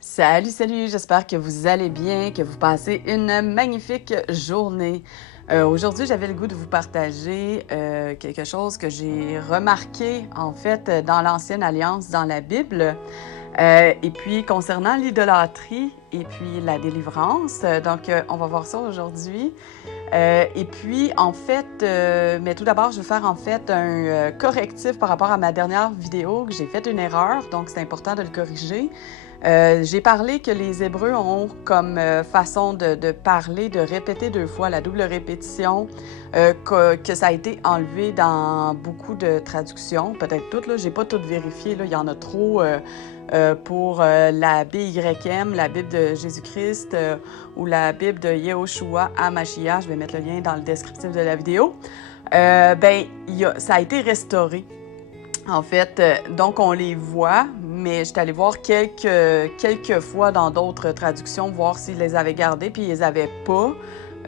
Salut, salut, j'espère que vous allez bien, que vous passez une magnifique journée. Aujourd'hui, j'avais le goût de vous partager quelque chose que j'ai remarqué en fait dans l'Ancienne Alliance, dans la Bible, et puis concernant l'idolâtrie et puis la délivrance. Donc, on va voir ça aujourd'hui. Et puis, en fait, mais tout d'abord, je vais faire en fait un correctif par rapport à ma dernière vidéo, que j'ai fait une erreur, donc c'est important de le corriger. J'ai parlé que les Hébreux ont comme façon de parler, de répéter deux fois, la double répétition, que ça a été enlevé dans beaucoup de traductions, peut-être toutes, là, j'ai pas toutes vérifié, là, il y en a trop pour la BYM, la Bible de Jésus-Christ, ou la Bible de Yehoshua HaMashiach, je vais mettre le lien dans le descriptif de la vidéo. Ça a été restauré. En fait, donc on les voit, mais j'étais allée voir quelques fois dans d'autres traductions, voir s'ils les avaient gardés, puis ils les avaient pas.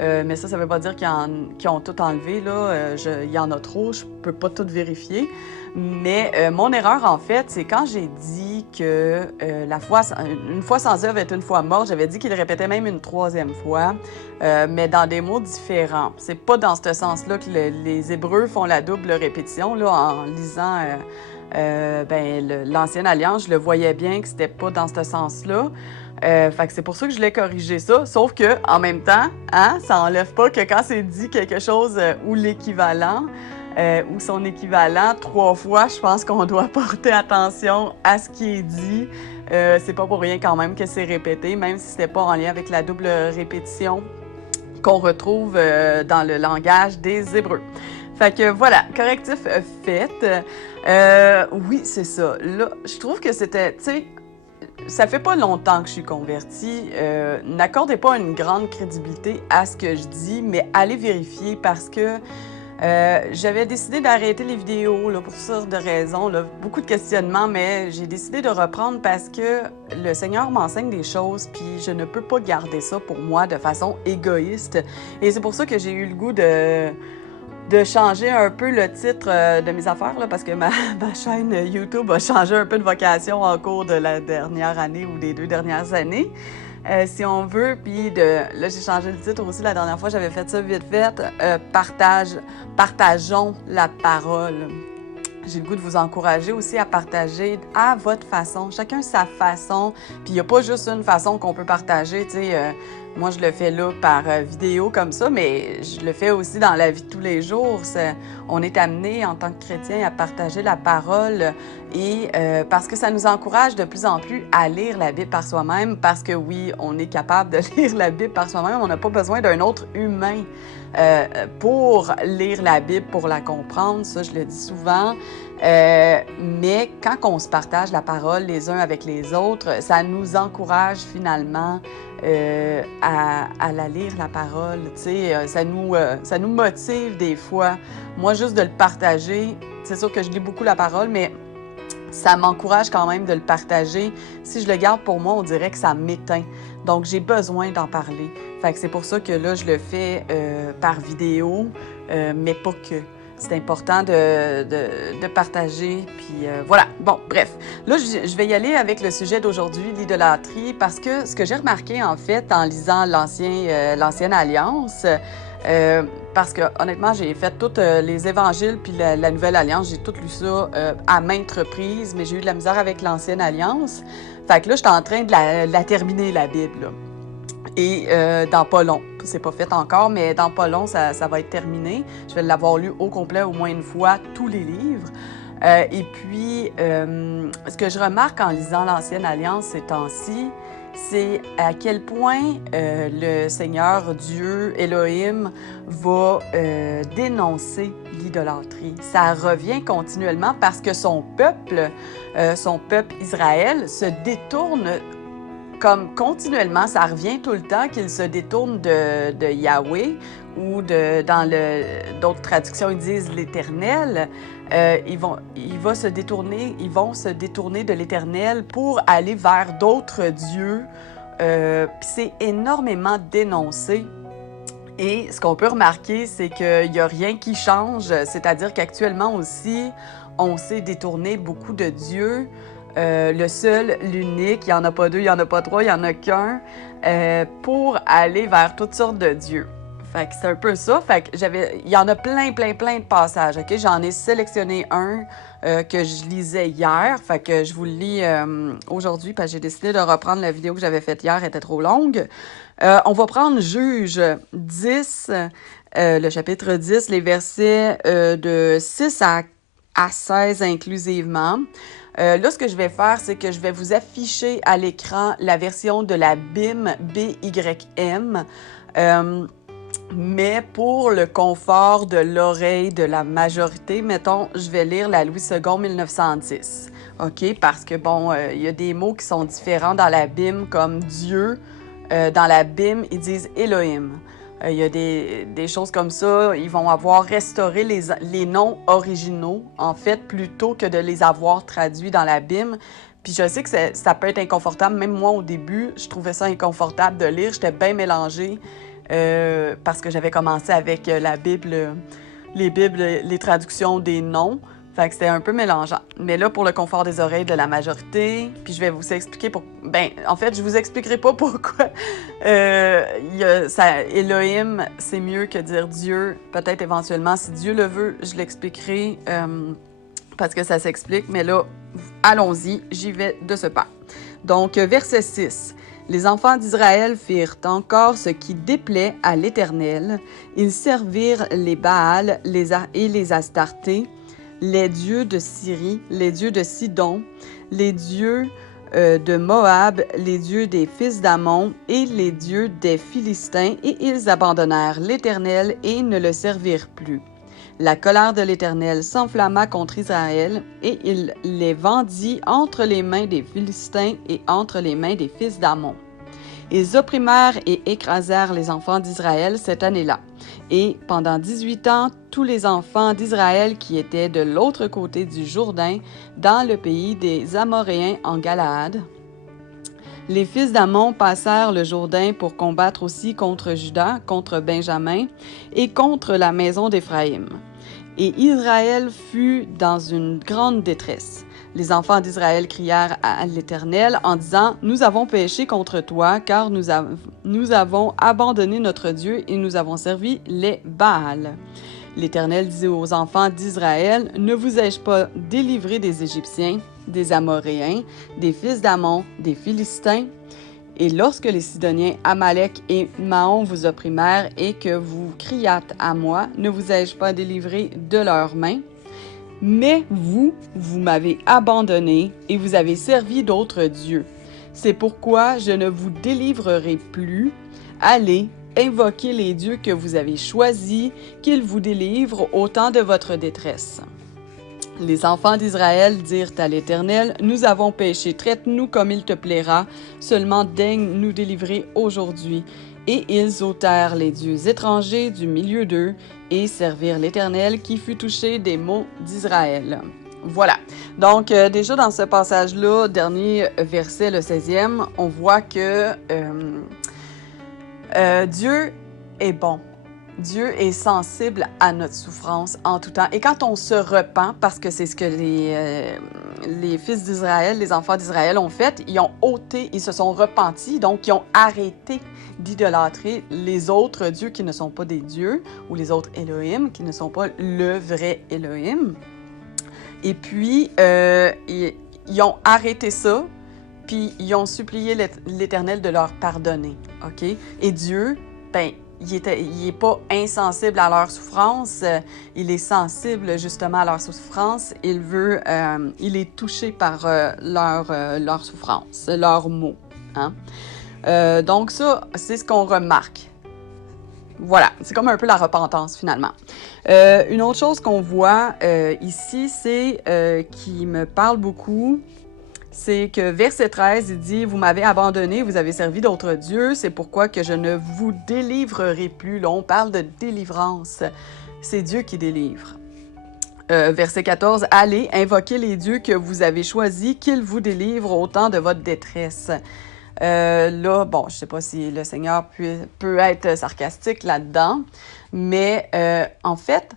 Mais ça veut pas dire qu'ils ont tout enlevé, là. Il y en a trop, je peux pas tout vérifier. Mais mon erreur, en fait, c'est quand j'ai dit que une fois sans œuvre est une fois morte, j'avais dit qu'il répétait même une troisième fois, mais dans des mots différents. C'est pas dans ce sens-là que les Hébreux font la double répétition, là, en lisant l'Ancienne Alliance, je le voyais bien que c'était pas dans ce sens-là. Fait que c'est pour ça que je l'ai corrigé ça. Sauf que, en même temps, hein, ça enlève pas que quand c'est dit quelque chose ou l'équivalent, ou son équivalent trois fois, je pense qu'on doit porter attention à ce qui est dit. C'est pas pour rien quand même que c'est répété, même si c'était pas en lien avec la double répétition qu'on retrouve dans le langage des Hébreux. Fait que voilà, correctif fait. Oui, c'est ça. Là, je trouve que c'était, tu sais, ça fait pas longtemps que je suis convertie. N'accordez pas une grande crédibilité à ce que je dis, mais allez vérifier parce que j'avais décidé d'arrêter les vidéos là, pour toutes sortes de raisons, là, beaucoup de questionnements, mais j'ai décidé de reprendre parce que le Seigneur m'enseigne des choses, puis je ne peux pas garder ça pour moi de façon égoïste. Et c'est pour ça que j'ai eu le goût de changer un peu le titre de mes affaires, là, parce que ma chaîne YouTube a changé un peu de vocation en cours de la dernière année ou des 2 dernières années. Si on veut, puis là j'ai changé le titre aussi la dernière fois, j'avais fait ça vite fait, partageons la parole. J'ai le goût de vous encourager aussi à partager à votre façon, chacun sa façon, puis il n'y a pas juste une façon qu'on peut partager, tu sais, moi je le fais là par vidéo comme ça, mais je le fais aussi dans la vie de tous les jours. On est amené en tant que chrétien à partager la parole et parce que ça nous encourage de plus en plus à lire la Bible par soi-même, parce que oui, on est capable de lire la Bible par soi-même, on n'a pas besoin d'un autre humain pour lire la Bible, pour la comprendre, ça je le dis souvent. Mais quand on se partage la parole les uns avec les autres, ça nous encourage finalement à la lire, la parole. Tu sais, ça nous motive des fois. Moi, juste de le partager, c'est sûr que je lis beaucoup la parole, mais ça m'encourage quand même de le partager. Si je le garde pour moi, on dirait que ça m'éteint. Donc, j'ai besoin d'en parler. Fait que c'est pour ça que là, je le fais par vidéo, mais pas que. C'est important de partager. Puis voilà. Bon, bref. Là, je vais y aller avec le sujet d'aujourd'hui, l'idolâtrie, parce que ce que j'ai remarqué, en fait, en lisant l'Ancienne Alliance, parce que honnêtement, j'ai fait tous les évangiles puis la Nouvelle Alliance, j'ai tout lu ça à maintes reprises, mais j'ai eu de la misère avec l'Ancienne Alliance. Fait que là, je suis en train de la terminer, la Bible, là. Et dans pas long, c'est pas fait encore, mais dans pas long, ça va être terminé. Je vais l'avoir lu au complet au moins une fois, tous les livres. Et puis, ce que je remarque en lisant l'Ancienne Alliance ces temps-ci, c'est à quel point le Seigneur Dieu, Elohim, va dénoncer l'idolâtrie. Ça revient continuellement parce que son peuple Israël, se détourne comme continuellement, ça revient tout le temps qu'il se détourne de Yahweh ou dans d'autres traductions, ils disent l'Éternel. Ils vont se détourner de l'Éternel pour aller vers d'autres dieux. Puis c'est énormément dénoncé. Et ce qu'on peut remarquer, c'est qu'il n'y a rien qui change, c'est-à-dire qu'actuellement aussi, on s'est détourné beaucoup de dieux. le seul, l'unique, il n'y en a pas deux, il n'y en a pas trois, il n'y en a qu'un, pour aller vers toutes sortes de dieux. Fait que c'est un peu ça. Fait que il y en a plein de passages, OK? J'en ai sélectionné un que je lisais hier. Fait que je vous le lis aujourd'hui parce que j'ai décidé de reprendre la vidéo que j'avais faite hier, elle était trop longue. On va prendre Juge 10, le chapitre 10, les versets de 6 à 16 inclusivement. Là, ce que je vais faire, c'est que je vais vous afficher à l'écran la version de la BIM BYM. Mais pour le confort de l'oreille de la majorité, mettons, je vais lire la Louis II 1910. OK? Parce que, bon, il y a des mots qui sont différents dans la BIM, comme Dieu. Dans la BIM, ils disent Elohim. Il y a des choses comme ça. Ils vont avoir restauré les noms originaux, en fait, plutôt que de les avoir traduits dans la BIM. Puis je sais que ça peut être inconfortable. Même moi, au début, je trouvais ça inconfortable de lire. J'étais bien mélangée. Parce que j'avais commencé avec la Bible, les traductions des noms. Fait que c'était un peu mélangeant. Mais là, pour le confort des oreilles de la majorité, puis je vais vous expliquer en fait, je vous expliquerai pas pourquoi Elohim, c'est mieux que dire Dieu. Peut-être éventuellement, si Dieu le veut, je l'expliquerai parce que ça s'explique. Mais là, allons-y, j'y vais de ce pas. Donc, verset 6. Les enfants d'Israël firent encore ce qui déplaît à l'Éternel. Ils servirent les Baals et les Astartés, les dieux de Syrie, les dieux de Sidon, les dieux de Moab, les dieux des fils d'Ammon et les dieux des Philistins, et ils abandonnèrent l'Éternel et ne le servirent plus. La colère de l'Éternel s'enflamma contre Israël, et il les vendit entre les mains des Philistins et entre les mains des fils d'Ammon. Ils opprimèrent et écrasèrent les enfants d'Israël cette année-là. Et pendant 18 ans, tous les enfants d'Israël qui étaient de l'autre côté du Jourdain, dans le pays des Amoréens en Galaad, les fils d'Ammon passèrent le Jourdain pour combattre aussi contre Juda, contre Benjamin et contre la maison d'Éphraïm. Et Israël fut dans une grande détresse. Les enfants d'Israël crièrent à l'Éternel en disant « Nous avons péché contre toi, car nous avons abandonné notre Dieu et nous avons servi les Baals. » L'Éternel disait aux enfants d'Israël « Ne vous ai-je pas délivré des Égyptiens, des Amoréens, des fils d'Ammon, des Philistins? Et lorsque les Sidoniens, Amalek et Maon vous opprimèrent et que vous criâtes à moi, ne vous ai-je pas délivré de leurs mains? Mais vous m'avez abandonné et vous avez servi d'autres dieux. C'est pourquoi je ne vous délivrerai plus. Allez, invoquez les dieux que vous avez choisis, qu'ils vous délivrent au temps de votre détresse. » Les enfants d'Israël dirent à l'Éternel, « Nous avons péché, traite-nous comme il te plaira, seulement daigne nous délivrer aujourd'hui. » Et ils ôtèrent les dieux étrangers du milieu d'eux et servirent l'Éternel qui fut touché des maux d'Israël. Voilà. Donc, déjà dans ce passage-là, dernier verset, le 16e, on voit que Dieu est bon. Dieu est sensible à notre souffrance en tout temps. Et quand on se repent, parce que c'est ce que les fils d'Israël, les enfants d'Israël ont fait, ils ont ôté, ils se sont repentis, donc ils ont arrêté d'idolâtrer les autres dieux qui ne sont pas des dieux, ou les autres Elohim qui ne sont pas le vrai Elohim. Et puis, ils ont arrêté ça, puis ils ont supplié l'Éternel de leur pardonner, OK? Et Dieu, il est pas insensible à leur souffrance, il est sensible justement à leur souffrance, il est touché par leur souffrance, leurs maux. Hein? Donc ça, c'est ce qu'on remarque. Voilà, c'est comme un peu la repentance finalement. Une autre chose qu'on voit ici, c'est qui me parle beaucoup, c'est que verset 13, il dit « Vous m'avez abandonné, vous avez servi d'autres dieux, c'est pourquoi que je ne vous délivrerai plus. » Là, on parle de délivrance. C'est Dieu qui délivre. Verset 14, « Allez, invoquez les dieux que vous avez choisis, qu'ils vous délivrent au temps de votre détresse. » Là, bon, je ne sais pas si le Seigneur peut être sarcastique là-dedans, mais en fait,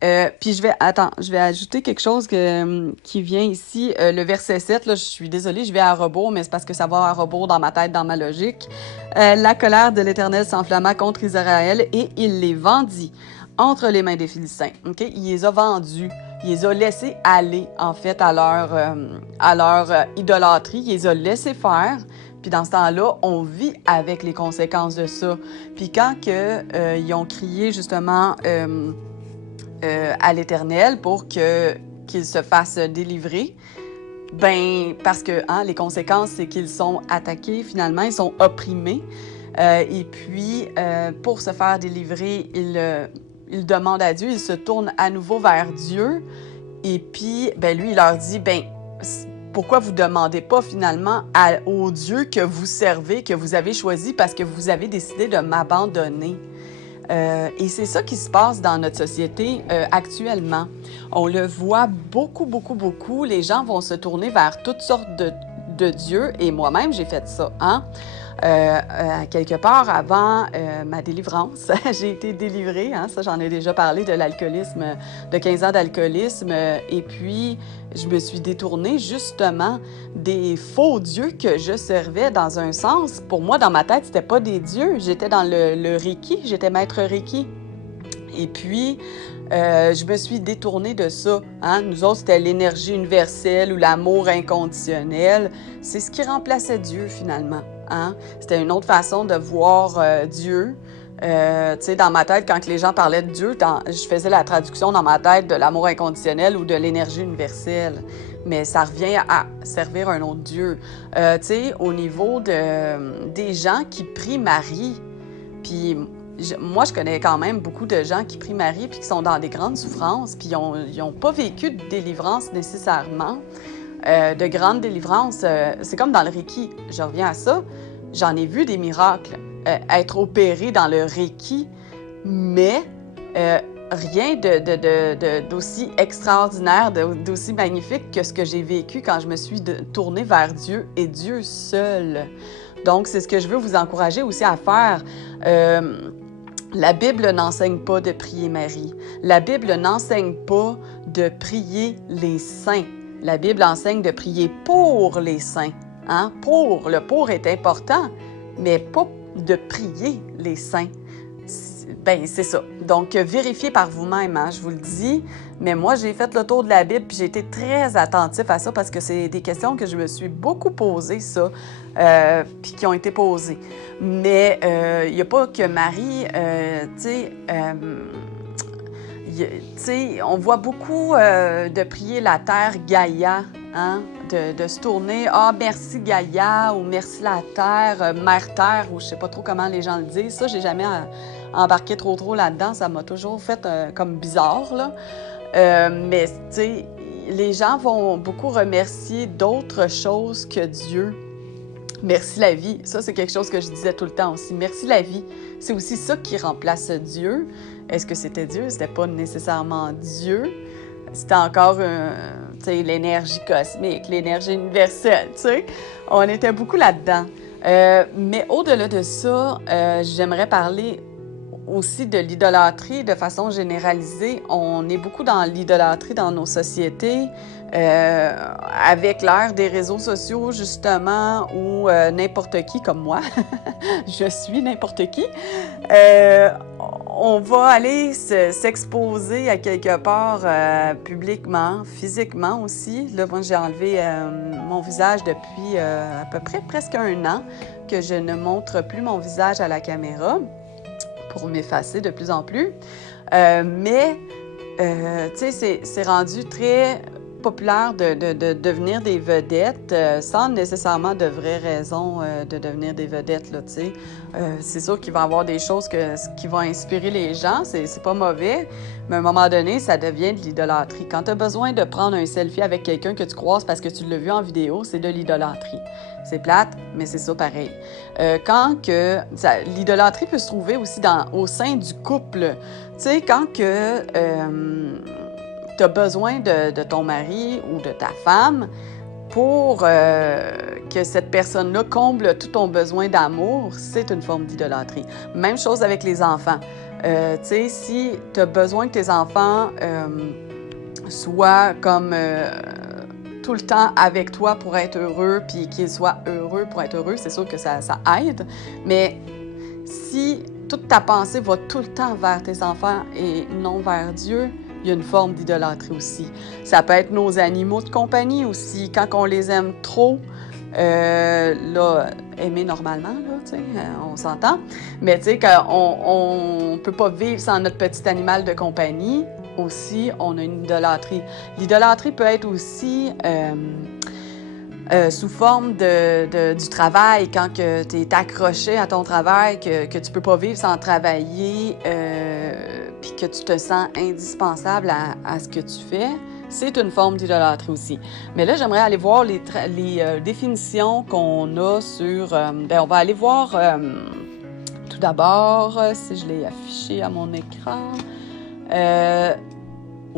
Puis je vais ajouter quelque chose qui vient ici, le verset 7, là, je suis désolée, je vais à rebours, mais c'est parce que ça va à rebours dans ma tête, dans ma logique. La colère de l'Éternel s'enflamma contre Israël et il les vendit entre les mains des Philistins. Okay? Il les a vendus, il les a laissés aller, en fait, à leur idolâtrie, il les a laissés faire. Puis dans ce temps-là, on vit avec les conséquences de ça. Puis quand ils ont crié justement à l'Éternel pour qu'il se fasse délivrer, ben parce que les conséquences, c'est qu'ils sont attaqués finalement, ils sont opprimés. Et puis, pour se faire délivrer, ils demandent à Dieu, ils se tournent à nouveau vers Dieu. Et puis, ben lui, il leur dit, ben pourquoi vous ne demandez pas finalement au Dieu que vous servez, que vous avez choisi parce que vous avez décidé de m'abandonner? Et c'est ça qui se passe dans notre société actuellement. On le voit beaucoup, beaucoup, beaucoup. Les gens vont se tourner vers toutes sortes de dieux. Et moi-même, j'ai fait ça. Quelque part avant ma délivrance, j'ai été délivrée. Ça, j'en ai déjà parlé de l'alcoolisme, de 15 ans d'alcoolisme. Et puis, je me suis détournée justement des faux dieux que je servais dans un sens. Pour moi, dans ma tête, c'était pas des dieux. J'étais dans le Reiki, j'étais maître Reiki. Et puis, je me suis détournée de ça. Nous autres, c'était l'énergie universelle ou l'amour inconditionnel. C'est ce qui remplaçait Dieu, finalement. C'était une autre façon de voir Dieu. Dans ma tête, quand les gens parlaient de Dieu, je faisais la traduction dans ma tête de l'amour inconditionnel ou de l'énergie universelle. Mais ça revient à servir un autre Dieu. Au niveau des gens qui prient Marie, puis moi, je connais quand même beaucoup de gens qui prient Marie puis qui sont dans des grandes souffrances, puis ils n'ont pas vécu de délivrance nécessairement. De grandes délivrances, c'est comme dans le Reiki. Je reviens à ça. J'en ai vu des miracles être opérés dans le Reiki, mais rien d'aussi extraordinaire, d'aussi magnifique que ce que j'ai vécu quand je me suis tournée vers Dieu et Dieu seul. Donc, c'est ce que je veux vous encourager aussi à faire. La Bible n'enseigne pas de prier Marie. La Bible n'enseigne pas de prier les saints. La Bible enseigne de prier pour les saints. Le pour est important, mais pas de prier les saints. C'est ça. Donc, vérifiez par vous-même, je vous le dis. Mais moi, j'ai fait le tour de la Bible, puis j'ai été très attentif à ça parce que c'est des questions que je me suis beaucoup posées, ça, puis qui ont été posées. Mais il n'y a pas que Marie, on voit beaucoup de prier la terre Gaïa, de se tourner « Ah, merci Gaïa » ou « Merci la terre »,« Mère Terre » ou je sais pas trop comment les gens le disent. Ça, j'ai jamais embarqué trop là-dedans. Ça m'a toujours fait comme bizarre, là. Mais, tu sais, les gens vont beaucoup remercier d'autres choses que Dieu. Merci la vie. Ça, c'est quelque chose que je disais tout le temps aussi. Merci la vie. C'est aussi ça qui remplace Dieu. Est-ce que c'était Dieu? C'était pas nécessairement Dieu. C'était encore l'énergie cosmique, l'énergie universelle. On était beaucoup là-dedans. Mais au-delà de ça, j'aimerais parler aussi de l'idolâtrie de façon généralisée. On est beaucoup dans l'idolâtrie dans nos sociétés, avec l'ère des réseaux sociaux, justement, où n'importe qui, comme moi, je suis n'importe qui, on va aller s'exposer à quelque part publiquement, physiquement aussi. Là, moi, j'ai enlevé mon visage depuis à peu près presque 1 an que je ne montre plus mon visage à la caméra pour m'effacer de plus en plus. Mais, tu sais, c'est rendu très populaire de devenir des vedettes sans nécessairement de vraies raisons de devenir des vedettes, là, tu sais. C'est sûr qu'il va y avoir des choses qui vont inspirer les gens, c'est pas mauvais, mais à un moment donné, ça devient de l'idolâtrie. Quand tu as besoin de prendre un selfie avec quelqu'un que tu croises parce que tu l'as vu en vidéo, c'est de l'idolâtrie. C'est plate, mais c'est ça pareil. L'idolâtrie peut se trouver aussi au sein du couple. Tu sais, quand que tu as besoin de ton mari ou de ta femme pour que cette personne-là comble tout ton besoin d'amour, c'est une forme d'idolâtrie. Même chose avec les enfants. Tu sais, si tu as besoin que tes enfants soient comme tout le temps avec toi pour être heureux, puis qu'ils soient heureux pour être heureux, c'est sûr que ça aide. Mais si toute ta pensée va tout le temps vers tes enfants et non vers Dieu, il y a une forme d'idolâtrie aussi. Ça peut être nos animaux de compagnie aussi. Quand on les aime trop, là, aimer normalement, là, tu sais, on s'entend. Mais tu sais, qu'on ne peut pas vivre sans notre petit animal de compagnie, aussi, on a une idolâtrie. L'idolâtrie peut être aussi sous forme du travail, quand tu es accroché à ton travail, que tu ne peux pas vivre sans travailler, puis que tu te sens indispensable à ce que tu fais. C'est une forme d'idolâtrie aussi. Mais là, j'aimerais aller voir les définitions qu'on a sur... on va aller voir tout d'abord, si je l'ai affiché à mon écran.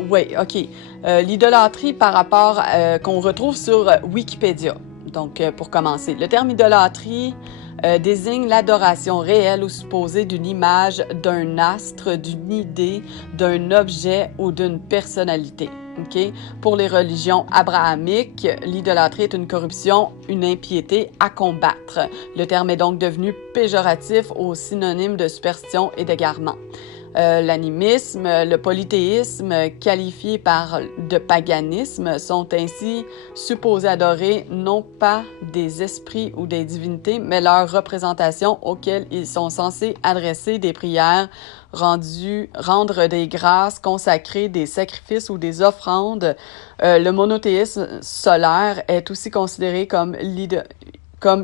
Oui, OK. L'idolâtrie par rapport qu'on retrouve sur Wikipédia. Donc, pour commencer, le terme idolâtrie désigne l'adoration réelle ou supposée d'une image, d'un astre, d'une idée, d'un objet ou d'une personnalité. Okay? Pour les religions abrahamiques, l'idolâtrie est une corruption, une impiété à combattre. Le terme est donc devenu péjoratif au synonyme de superstition et d'égarement. L'animisme, le polythéisme, qualifiés de paganisme, sont ainsi supposés adorer non pas des esprits ou des divinités, mais leurs représentations auxquelles ils sont censés adresser des prières, rendre des grâces, consacrer des sacrifices ou des offrandes. Le monothéisme solaire est aussi considéré comme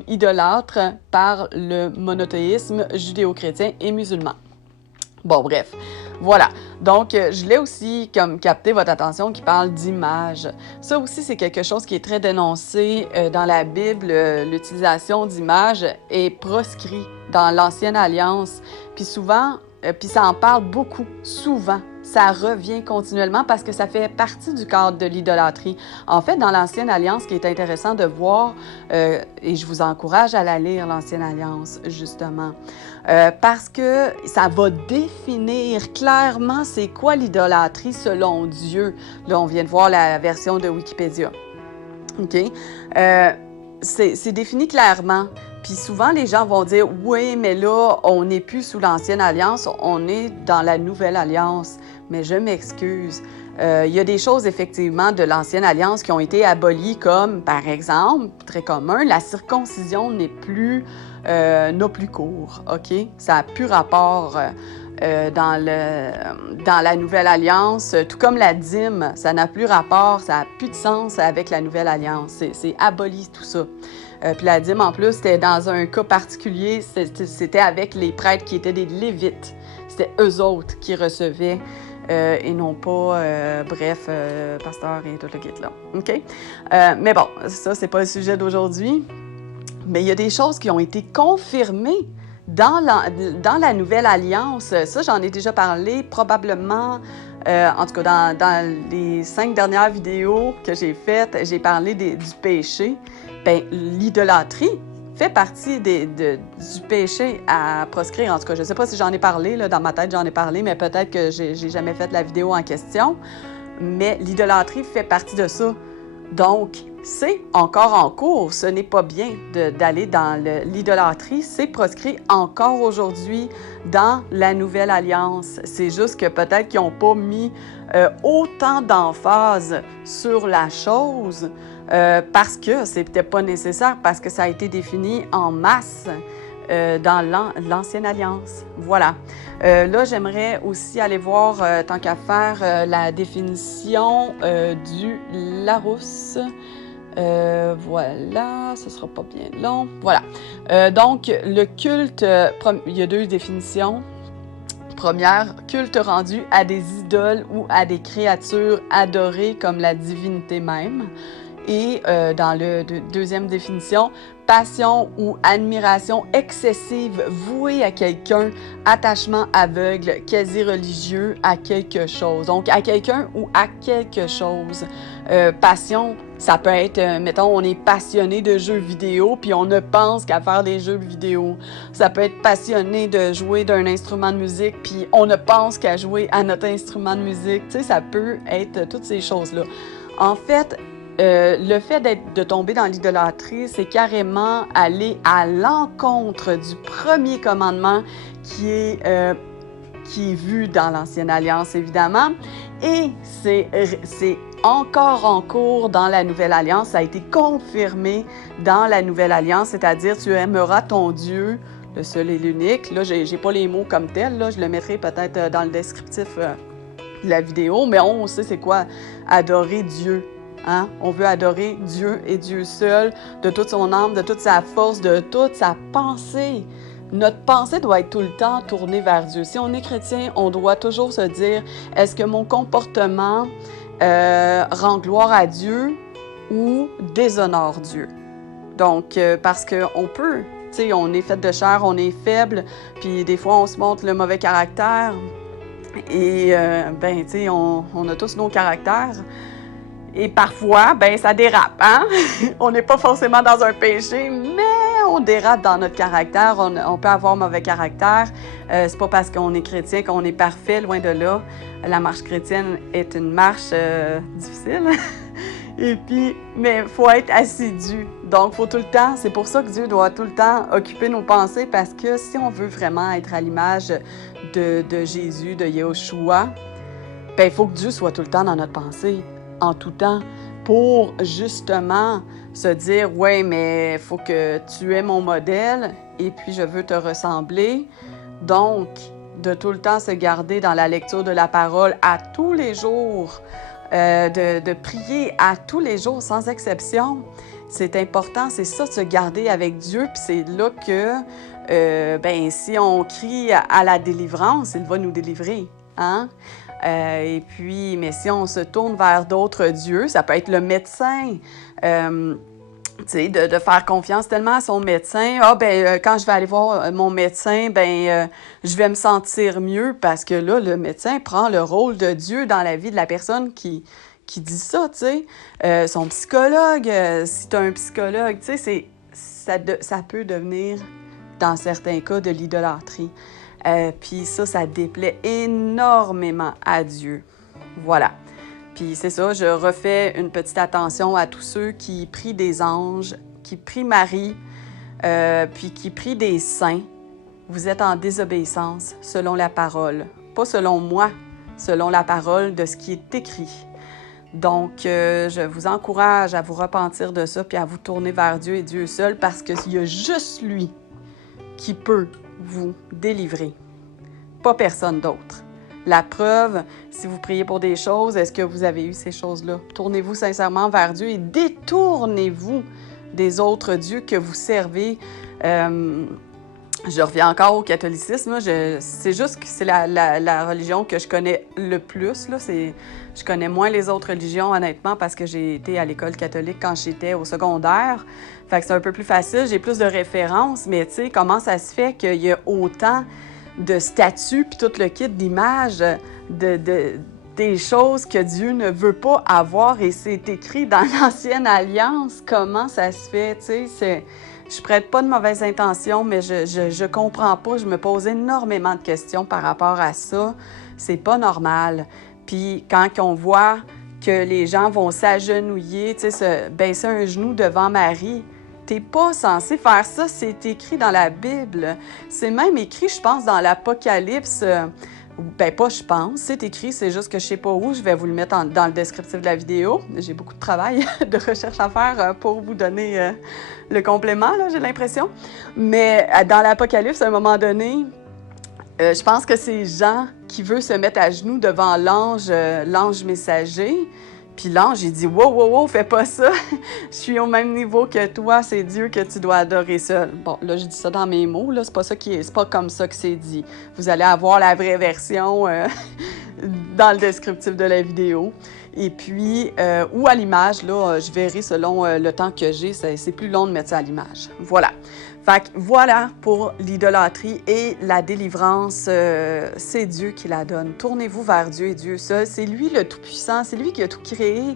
idolâtre par le monothéisme judéo-chrétien et musulman. Bon, bref, voilà. Donc, je voulais aussi comme capter votre attention qui parle d'image. Ça aussi, c'est quelque chose qui est très dénoncé dans la Bible. L'utilisation d'images est proscrit dans l'Ancienne Alliance. Puis souvent, puis ça en parle beaucoup, souvent. Ça revient continuellement parce que ça fait partie du cadre de l'idolâtrie. En fait, dans l'Ancienne Alliance, ce qui est intéressant de voir, et je vous encourage à la lire, l'Ancienne Alliance, justement, parce que ça va définir clairement c'est quoi l'idolâtrie selon Dieu. Là, on vient de voir la version de Wikipédia. OK? C'est défini clairement. Puis souvent, les gens vont dire « Oui, mais là, on n'est plus sous l'Ancienne Alliance, on est dans la Nouvelle Alliance. » Mais je m'excuse. Il y a des choses, effectivement, de l'Ancienne Alliance qui ont été abolies, comme, par exemple, très commun, la circoncision n'a plus cours, OK? Ça n'a plus rapport dans la Nouvelle Alliance, tout comme la dîme, ça n'a plus rapport, ça n'a plus de sens avec la Nouvelle Alliance. C'est aboli, tout ça. Puis la dîme, en plus, c'était dans un cas particulier, c'était avec les prêtres qui étaient des Lévites. C'était eux autres qui recevaient et non pas, pasteur et tout le kit là. OK? Mais bon, ça, c'est pas le sujet d'aujourd'hui. Mais il y a des choses qui ont été confirmées dans la Nouvelle Alliance. Ça, j'en ai déjà parlé probablement, en tout cas dans les 5 dernières vidéos que j'ai faites, j'ai parlé du péché. Bien, l'idolâtrie fait partie du péché à proscrire. En tout cas, je ne sais pas si j'en ai parlé, là, dans ma tête j'en ai parlé, mais peut-être que j'ai jamais fait la vidéo en question. Mais l'idolâtrie fait partie de ça. Donc, c'est encore en cours. Ce n'est pas bien d'aller dans l'idolâtrie. C'est proscrit encore aujourd'hui dans la Nouvelle Alliance. C'est juste que peut-être qu'ils n'ont pas mis autant d'emphase sur la chose parce que c'était pas nécessaire, parce que ça a été défini en masse dans l'Ancienne Alliance. Voilà. Là, j'aimerais aussi aller voir, tant qu'à faire, la définition du Larousse. Voilà, ce sera pas bien long. Voilà. Donc, le culte, il y a 2 définitions. Première, culte rendu à des idoles ou à des créatures adorées comme la divinité même. Et dans la deuxième définition, passion ou admiration excessive vouée à quelqu'un, attachement aveugle, quasi religieux à quelque chose. Donc, à quelqu'un ou à quelque chose. Passion, ça peut être, mettons, on est passionné de jeux vidéo, puis on ne pense qu'à faire des jeux vidéo. Ça peut être passionné de jouer d'un instrument de musique, puis on ne pense qu'à jouer à notre instrument de musique. Tu sais, ça peut être toutes ces choses-là. En fait, le fait de tomber dans l'idolâtrie, c'est carrément aller à l'encontre du premier commandement qui est vu dans l'Ancienne Alliance, évidemment. Et c'est encore en cours dans la Nouvelle Alliance. Ça a été confirmé dans la Nouvelle Alliance, c'est-à-dire tu aimeras ton Dieu, le seul et l'unique. Là, j'ai pas les mots comme tels, là, je le mettrai peut-être dans le descriptif de la vidéo, mais on sait c'est quoi adorer Dieu. Hein? On veut adorer Dieu et Dieu seul, de toute son âme, de toute sa force, de toute sa pensée. Notre pensée doit être tout le temps tournée vers Dieu. Si on est chrétien, on doit toujours se dire, est-ce que mon comportement rend gloire à Dieu ou déshonore Dieu? Donc, parce qu'on peut, tu sais, on est fait de chair, on est faible, puis des fois, on se montre le mauvais caractère. Et, ben, tu sais, on a tous nos caractères. Et parfois, ben ça dérape, hein? On n'est pas forcément dans un péché, mais on dérape dans notre caractère. On peut avoir mauvais caractère. C'est pas parce qu'on est chrétien qu'on est parfait, loin de là. La marche chrétienne est une marche difficile. Et puis, mais il faut être assidu. Donc, il faut tout le temps, c'est pour ça que Dieu doit tout le temps occuper nos pensées, parce que si on veut vraiment être à l'image de Jésus, de Yahushua, ben il faut que Dieu soit tout le temps dans notre pensée, en tout temps, pour justement se dire, ouais, mais il faut que tu es mon modèle et puis je veux te ressembler. Donc, de tout le temps se garder dans la lecture de la parole à tous les jours, de prier à tous les jours sans exception. C'est important, c'est ça, de se garder avec Dieu. Puis c'est là que, ben, si on crie à la délivrance, il va nous délivrer, hein? Et puis, mais si on se tourne vers d'autres dieux, ça peut être le médecin, tu sais, de faire confiance tellement à son médecin. Ah, ben, quand je vais aller voir mon médecin, ben, je vais me sentir mieux, parce que là, le médecin prend le rôle de Dieu dans la vie de la personne qui dit ça, tu sais. Son psychologue, si tu as un psychologue, tu sais, ça peut devenir, dans certains cas, de l'idolâtrie. Puis ça déplaît énormément à Dieu. Voilà. Puis c'est ça, je refais une petite attention à tous ceux qui prient des anges, qui prient Marie, puis qui prient des saints. Vous êtes en désobéissance selon la parole. Pas selon moi, selon la parole de ce qui est écrit. Donc, je vous encourage à vous repentir de ça, puis à vous tourner vers Dieu et Dieu seul, parce qu'il y a juste lui qui peut vous délivrer, pas personne d'autre. La preuve, si vous priez pour des choses, est-ce que vous avez eu ces choses-là? Tournez-vous sincèrement vers Dieu et détournez-vous des autres dieux que vous servez. Je reviens encore au catholicisme. C'est juste que c'est la religion que je connais le plus. Là. Je connais moins les autres religions, honnêtement, parce que j'ai été à l'école catholique quand j'étais au secondaire. Fait que c'est un peu plus facile, j'ai plus de références, mais tu sais, comment ça se fait qu'il y a autant de statues puis tout le kit d'images des choses que Dieu ne veut pas avoir, et c'est écrit dans l'Ancienne Alliance? Comment ça se fait, tu sais? Je prête pas de mauvaises intentions, mais je comprends pas. Je me pose énormément de questions par rapport à ça. C'est pas normal. Puis quand on voit que les gens vont s'agenouiller, tu sais, se baisser un genou devant Marie, t'es pas censé faire ça. C'est écrit dans la Bible. C'est même écrit, je pense, dans l'Apocalypse. Ben pas je pense, c'est écrit, c'est juste que je sais pas où. Je vais vous le mettre dans le descriptif de la vidéo. J'ai beaucoup de travail de recherche à faire pour vous donner le complément, là, j'ai l'impression. Mais dans l'Apocalypse, à un moment donné, je pense que c'est Jean qui veut se mettre à genoux devant l'ange messager. Puis l'ange, il dit « Wow, wow, wow, fais pas ça! Je suis au même niveau que toi, c'est Dieu que tu dois adorer seul. » Bon, là, je dis ça dans mes mots, là, c'est pas comme ça que c'est dit. Vous allez avoir la vraie version dans le descriptif de la vidéo. Et puis, ou à l'image, là, je verrai selon le temps que j'ai, c'est plus long de mettre ça à l'image. Voilà. Fait que voilà pour l'idolâtrie et la délivrance, c'est Dieu qui la donne. Tournez-vous vers Dieu et Dieu seul. C'est lui le Tout-Puissant, c'est lui qui a tout créé.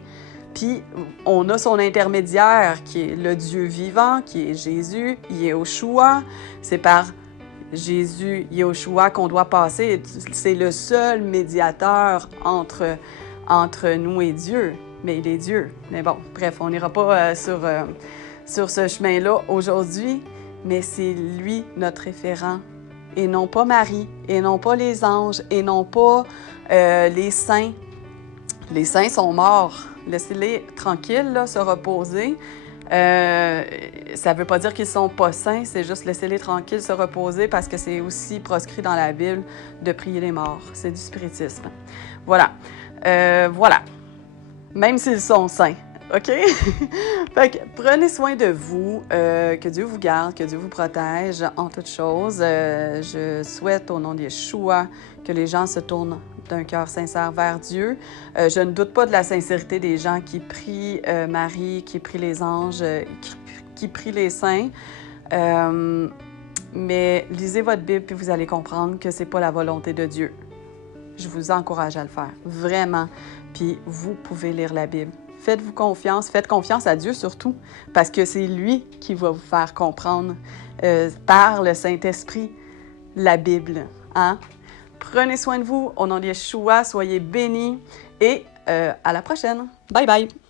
Puis, on a son intermédiaire, qui est le Dieu vivant, qui est Jésus, Yehoshua. C'est par Jésus, Yehoshua, qu'on doit passer. C'est le seul médiateur entre nous et Dieu. Mais il est Dieu. Mais bon, bref, on n'ira pas sur ce chemin-là aujourd'hui. Mais c'est lui notre référent. Et non pas Marie, et non pas les anges, et non pas les saints. Les saints sont morts. Laissez-les tranquilles, là, se reposer. Ça ne veut pas dire qu'ils ne sont pas saints, c'est juste laissez-les tranquilles se reposer parce que c'est aussi proscrit dans la Bible de prier les morts. C'est du spiritisme. Voilà. Voilà. Même s'ils sont saints. OK? Fait que prenez soin de vous, que Dieu vous garde, que Dieu vous protège en toutes choses. Je souhaite au nom de Yeshua que les gens se tournent d'un cœur sincère vers Dieu. Je ne doute pas de la sincérité des gens qui prient Marie, qui prient les anges, qui prient les saints. Mais lisez votre Bible puis vous allez comprendre que c'est pas la volonté de Dieu. Je vous encourage à le faire, vraiment. Puis vous pouvez lire la Bible. Faites-vous confiance, faites confiance à Dieu surtout, parce que c'est lui qui va vous faire comprendre par le Saint-Esprit la Bible. Hein? Prenez soin de vous, au nom de Yeshua, soyez bénis et à la prochaine. Bye bye!